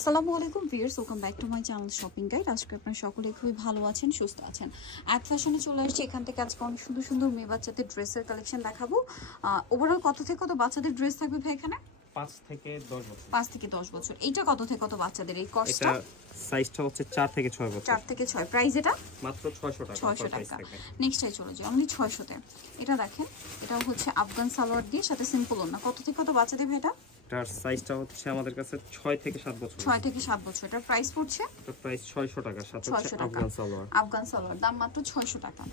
আসসালামু আলাইকুম viewers, welcome back to my channel shopping guide. আজকে আপনারা সকলেই খুবই ভালো আছেন, সুস্থ আছেন। এক ফ্যাশনে চলে আসছে। এখান থেকে আজকে অনেক সুন্দর সুন্দর মেয়ে বাচ্চাদের ড্রেসের কালেকশন দেখাবো। ওভারঅল কত থেকে কত বাচ্চাদের ড্রেস থাকবে ভাই এখানে? 5 থেকে 10 বছর। 5 থেকে 10 বছর। এইটা কত থেকে কত বাচ্চাদের এই কস্টটা? এটা সাইজটা হচ্ছে 4 থেকে 6 বছর। 4 থেকে 6। প্রাইস এটা মাত্র 600 টাকা। 600 টাকা। নেক্সটে চলে যাই, অনলি 600 তে। এটা দেখেন, এটাও হচ্ছে আফগান সালোয়ার দিয়ে সাথে সিম্পল ওড়না। কত থেকে কত বাচ্চাদের ভাই এটা? এটার সাইজটা হচ্ছে আমাদের কাছে 6 থেকে 7 বছর। 6 থেকে 7 বছর। এটার প্রাইস পড়ছে? এটার প্রাইস 600 টাকা। সাথে হচ্ছে আফগান সালোয়ার। আফগান সালোয়ার দাম মাত্র 600 টাকা।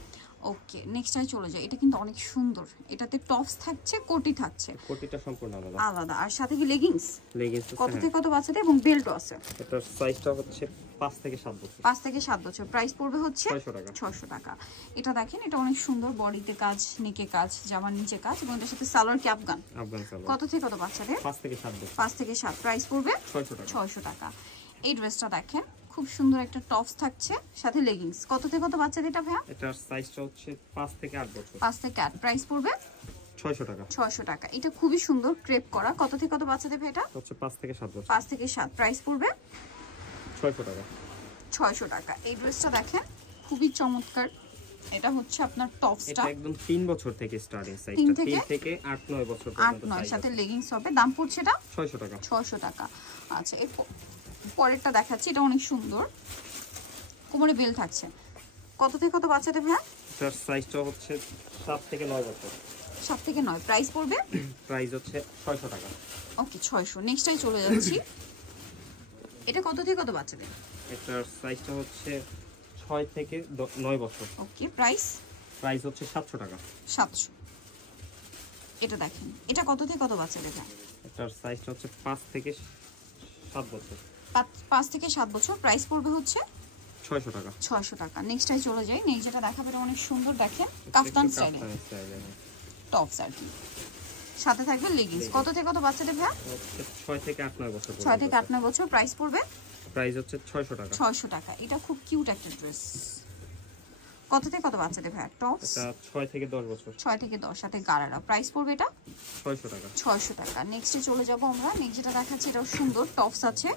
ওকে, নেক্সটটাই চলে যায়। এটা কিন্তু অনেক সুন্দর। এটাতে টপস থাকছে, কোটি থাকছে। কোটিটা সম্পূর্ণ আলাদা। আলাদা। আর সাথে কি লেগিংস? লেগিংস কত থেকে কত বাচ্চাদের এবং বেল্টও আছে? এটার সাইজটা হচ্ছে 5 থেকে 7 বছর। 5 থেকে 7 বছর। প্রাইস পড়বে হচ্ছে 600 টাকা। 600 টাকা। এটা দেখেন, এটা অনেক সুন্দর। বডিতে কাজ, নেকে কাজ, জামার নিচে কাজ এবং এর সাথে সালোয়ার কি আফগান সালোয়ার। কত থেকে কত বাচ্চাদের? 5 থেকে 7 বছর। 5 থেকে 7। প্রাইস পড়বে 600 টাকা। 600 টাকা। এই ড্রেসটা দেখেন, খুব সুন্দর একটা টপস থাকছে সাথে লেগিংস। কত থেকে কত বাচ্চাদের এটা ভাইয়া? এটার সাইজটা হচ্ছে 5 থেকে 8 বছর। 5 থেকে 8। প্রাইস পড়বে 600 টাকা। 600 টাকা। এটা খুবই সুন্দর ক্রেপ করা। কত থেকে কত বাচ্চাদের ভাই এটা? হচ্ছে 5 থেকে 7 বছর। 5 থেকে 7। প্রাইস পড়বে 600 টাকা। 600 টাকা। এই ড্রেসটা দেখেন, খুবই চমৎকার। এটা হচ্ছে আপনার টপসটা। এটা একদম 3 বছর থেকে স্টার্টিং সাইজটা। 3 থেকে 8-9 বছর পর্যন্ত। 8-9 সাথে লেগিংস হবে। দাম পড়ছে এটা 600 টাকা। 600 টাকা। আচ্ছা, এই পরেরটা দেখাচ্ছি। এটা অনেক সুন্দর, কোমরে বেল থাকছে। কত থেকে কত বাচ্চাদের ভাইয়া? এটার সাইজটা হচ্ছে 7 থেকে 9 বছর। 7 থেকে 9। প্রাইস পড়বে? প্রাইস হচ্ছে 600 টাকা। ওকে, 600। নেক্সটটাই চলে যাচ্ছি। এটা কত থেকে কত বাচ্চাদের? এটার সাইজটা হচ্ছে 6 থেকে 9 বছর। ওকে, প্রাইস? প্রাইস হচ্ছে 700 টাকা। 700। এটা দেখেন, এটা কত থেকে কত বাচ্চাদের ভাইয়া? এটার সাইজটা হচ্ছে 5 থেকে 7 বছর। 5 থেকে 7 বছর। প্রাইস পড়বে হচ্ছে 600 টাকা। 600 টাকা। নেক্সটটাই চলে যাই। নেক্সট যেটা দেখাবে এটা অনেক সুন্দর। দেখেন, কাফতান স্টাইলে টপস আর কি, সাথে থাকবে লেগিংস। কত থেকে কত বাচ্চাদের ভাইয়া? 6 থেকে 8-9 বছর। 6 থেকে 8-9 বছর। প্রাইস পড়বে? প্রাইস হচ্ছে 600 টাকা। 600 টাকা। এটা খুব কিউট একটা ড্রেস। কত থেকে কত বাচ্চাদের ভাইয়া টপস? এটা 6 থেকে 10 বছর। 6 থেকে 10 সাথে গারারা। প্রাইস পড়বে এটা 600 টাকা। 600 টাকা। নেক্সটে চলে যাব আমরা। নেক্সট যেটা দেখাচ্ছি এটাও সুন্দর। টপস আছে,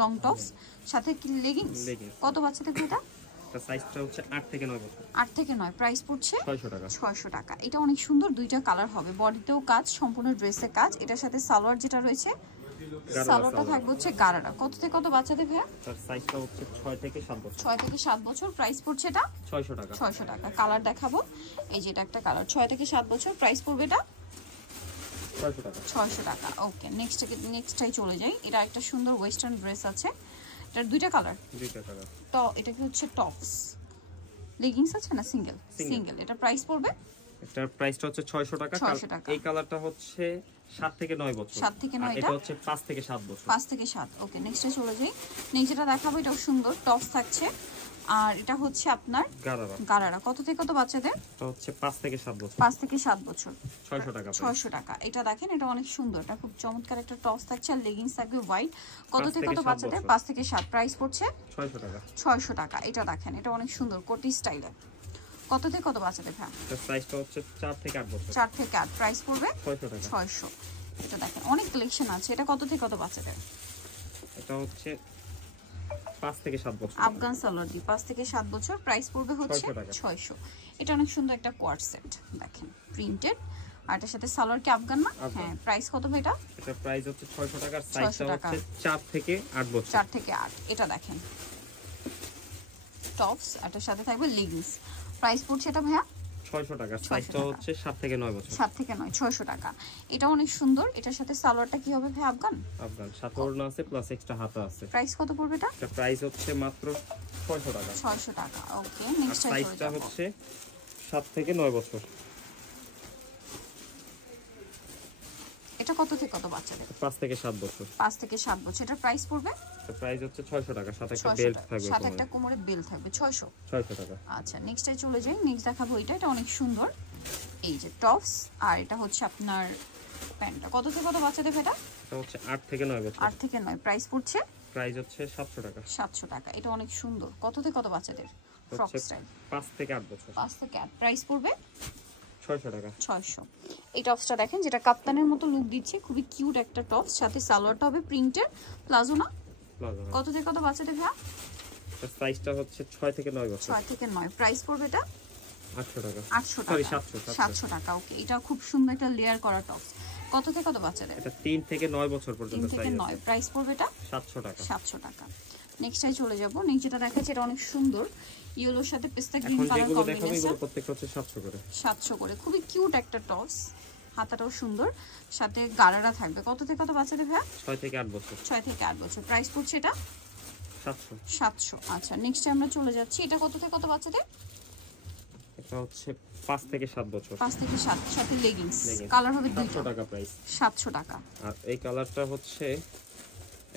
লং টপস সাথে কি লেগিংস। কত বাচ্চাদের ভাইয়া? এটা সাইজটা হচ্ছে 8 থেকে 9 বছর। 8 থেকে 9। প্রাইস পড়ছে 600 টাকা। 600 টাকা। এটা অনেক সুন্দর। দুইটা কালার হবে, বডিতেও কাজ, সম্পূর্ণ ড্রেসে কাজ। এটার সাথে সালোয়ার যেটা রয়েছে, সালোয়ারটা থাকবে হচ্ছে গারারা। কত থেকে কত বাচ্চাদের ভাইয়া? তার সাইজটা হচ্ছে 6 থেকে 7 বছর। 6 থেকে 7 বছর। প্রাইস পড়ছে এটা 600 টাকা। 600 টাকা। কালার দেখাবো, এই যে এটা একটা কালার। 6 থেকে 7 বছর। প্রাইস পড়বে এটা 600 টাকা। 600 টাকা। ওকে, নেক্সটটাই চলে যাই। এটা একটা সুন্দর ওয়েস্টার্ন ড্রেস আছে। এটার দুইটা কালার। তো এটা কি হচ্ছে টপস, লেগিংস আছে না সিঙ্গেল? সিঙ্গেল। এটা প্রাইস পড়বে? এটার প্রাইসটা হচ্ছে 600 টাকা। 600 টাকা। এই কালারটা হচ্ছে 7 থেকে 9 বছর। 7 থেকে 9। এটা হচ্ছে 5 থেকে 7 বছর। 5 থেকে 7। ওকে, নেক্সটে চলে যাই। নেক্সট যেটা দেখাবো এটাও সুন্দর। টপস থাকছে আর এটা হচ্ছে আপনার গারারা। কত থেকে কত বাচ্চাদের? এটা হচ্ছে 5 থেকে 7 বছর। 5 থেকে 7 বছর। 600 টাকা। 600 টাকা। এটা দেখেন, এটা অনেক সুন্দর। এটা খুব চমৎকার একটা টপস থাকছে আর লেগিংস থাকবে হোয়াইট। কত থেকে কত বাচ্চাদের? 5 থেকে 7। প্রাইস পড়ছে 600 টাকা। 600 টাকা। এটা দেখেন, এটা অনেক সুন্দর কোটি স্টাইলে। কত থেকে কত বাচ্চাদের ভাই? এটার সাইজটা হচ্ছে 4 থেকে 8 বছর। 4 থেকে 8। প্রাইস পড়বে 600 টাকা। 600। এটা দেখেন, অনেক কালেকশন আছে। এটা কত থেকে কত বাচ্চাদের? এটা হচ্ছে 5 থেকে 7 বছর। আফগান সালোয়ার দি 5 থেকে 7 বছর। প্রাইস পড়বে হচ্ছে 600। এটা অনেক সুন্দর একটা কোয়ার্ড সেট দেখেন, প্রিন্টেড। আর এটার সাথে সালোয়ার কি আফগান না? হ্যাঁ। প্রাইস কত ভাই এটা? এটা প্রাইস হচ্ছে 600 টাকা। সাইজটা হচ্ছে 4 থেকে 8 বছর। 4 থেকে 8। এটা দেখেন টপস, এটার সাথে থাকবে লেগিংস। প্রাইস পড়ছে এটা ভাইয়া 600 টাকা। সাইজটা হচ্ছে 7 থেকে 9 বছর। 7 থেকে 9। 600 টাকা। এটা অনেক সুন্দর। এটার সাথে সালোয়ারটা কি হবে ভাই? আফগান সাথে ওড়না আছে প্লাস এক্সট্রা হাতা আছে। প্রাইস কত পড়বে এটা? এটা প্রাইস হচ্ছে মাত্র 600 টাকা। 600 টাকা। ওকে, নেক্সট সাইজটা হচ্ছে 7 থেকে 9 বছর। এটা কত থেকে কত বাচ্চাদের? 5 থেকে 7 বছর। 5 থেকে 7 বছর। এটার প্রাইস পড়বে? এটা প্রাইস হচ্ছে 600 টাকা। সাথে একটা বেল্ট থাকবে। সাথে একটা কোমরে বেল থাকবে। 600 টাকা। আচ্ছা, নেক্সটে চলে যাই। নেক্সট দেখাবো এটা অনেক সুন্দর। এই যে টপস আর এটা হচ্ছে আপনার প্যান্টটা। কত থেকে কত বাচ্চাদের এটা? এটা হচ্ছে 8 থেকে 9 বছর। 8 থেকে 9। প্রাইস পড়ছে? প্রাইস হচ্ছে 700 টাকা। 700 টাকা। এটা অনেক সুন্দর। কত থেকে কত বাচ্চাদের? Frock style. 5 থেকে 8 বছর। 5 থেকে 8। প্রাইস পড়বে 600 টাকা। 600। এই টপসটা দেখেন, যেটা কাপ্তানের মতো লুক দিচ্ছে। খুবই কিউট একটা টপস। সাথে সালোয়ারটা হবে প্রিন্টের, প্লাজো না? প্লাজো। কত থেকে কত বাচ্চাদের ভাইয়া? এটা সাইজটা হচ্ছে 6 থেকে 9 বছর। 6 থেকে 9। প্রাইস পড়বে এটা 800 টাকা। 800 সরি টাকা। 700 700 টাকা। ওকে, এটা খুব সুন্দর একটা লেয়ার করা টপস। কত থেকে কত বাচ্চাদের? এটা 3 থেকে 9 বছর পর্যন্ত 3 থেকে সাইজ 9। প্রাইস পড়বে এটা 700 টাকা। 700 টাকা। নেক্সটটাই চলে যাব। নেক্সট যেটা দেখাচ্ছি এটা অনেক সুন্দর, ইয়েলোর সাথে পিস্তা গ্রিন এখন কালার যেগুলো দেখাবো কম্বিনেশন। এগুলো প্রত্যেকটা হচ্ছে 700 করে। 700 করে। খুবই কিউট একটা টপস, হাতাটাও সুন্দর, সাথে গারারা থাকবে। কত থেকে কত বাচ্চাদের ভাইয়া? 6 থেকে 8 বছর। 6 থেকে 8 বছর। প্রাইস পড়ছে এটা 700। 700। আচ্ছা, নেক্সটে আমরা চলে যাচ্ছি। এটা কত থেকে কত বাচ্চাদের? এটা হচ্ছে 5 থেকে 7 বছর। 5 থেকে 7, সাথে লেগিংস। কালার হবে 700 দুটো। টাকা প্রাইস। 700 টাকা। আর এই কালারটা হচ্ছে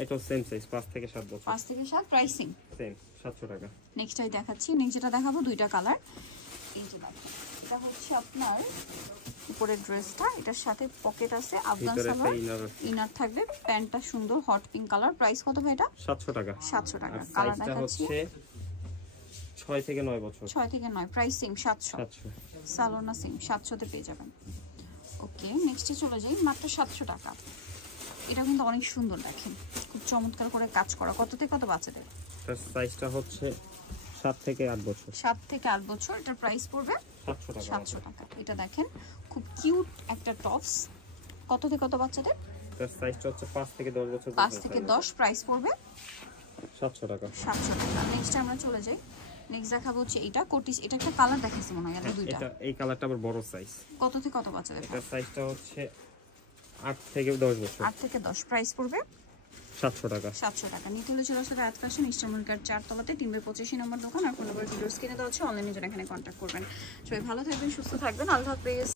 এটাও সেম সাইজ 5 থেকে 7 বছর। 5 থেকে 7 প্রাইসিং সেম 700 টাকা। নেক্সটটাই দেখাচ্ছি। নেক্সট যেটা দেখাবো দুইটা কালার। এই যে দেখো, এটা হচ্ছে আপনার উপরের ড্রেসটা, এটার সাথে পকেট আছে, আফগান ভিতরে একটা সালোয়ার, ইনার থাকবে, প্যান্টটা সুন্দর হট পিঙ্ক কালার। প্রাইস কত ভাই এটা? 700 টাকা। 700 টাকা। আর কালার সাইজটা দেখাচ্ছি। হচ্ছে 6 থেকে 9 বছর। 6 থেকে 9। Price same 700। 700। সালোনা সেম 700 তে পেয়ে যাবেন। ওকে, নেক্সটে চলে যাই। মাত্র 700 টাকা। এটা কিন্তু অনেক সুন্দর, দেখেন খুব চমৎকার করে কাজ করা। কত থেকে কত বাচ্চাদের? এটার সাইজটা হচ্ছে 7 থেকে 8 বছর। 7 থেকে 8 বছর। এটার প্রাইস পড়বে 700 টাকা। 700 টাকা। এটা দেখেন খুব কিউট একটা টপস। কত থেকে কত বাচ্চাদের? এটার সাইজটা হচ্ছে 5 থেকে 10 বছর। 5 থেকে 10। প্রাইস পড়বে 700 টাকা। 700 টাকা। নেক্সট আমরা চলে যাই। নেক্সট দেখাবো হচ্ছে এটা কোটিস। এটা একটা কালার দেখাচ্ছি মনে হয়, এটা দুইটা। এটা এই কালারটা আবার বড় সাইজ। কত থেকে কত বাচ্চাদের? এটার সাইজটা হচ্ছে 8 থেকে 10 বছর। 8 থেকে 10। প্রাইস পড়বে 700 টাকা। 700 টাকা। নিতে হলে চলে আসবে রাত ফ্যাশন, ইস্টার্ন কার্ড 4 তলাতে, 3/85 নম্বর দোকান। আর ফোন নাম্বার ভিডিওস কিনে দেওয়া হচ্ছে, অনলাইনে যারা এখানে কন্ট্যাক্ট করবেন। সবাই ভালো থাকবেন, সুস্থ থাকবেন। আল্লাহ হাফেজ।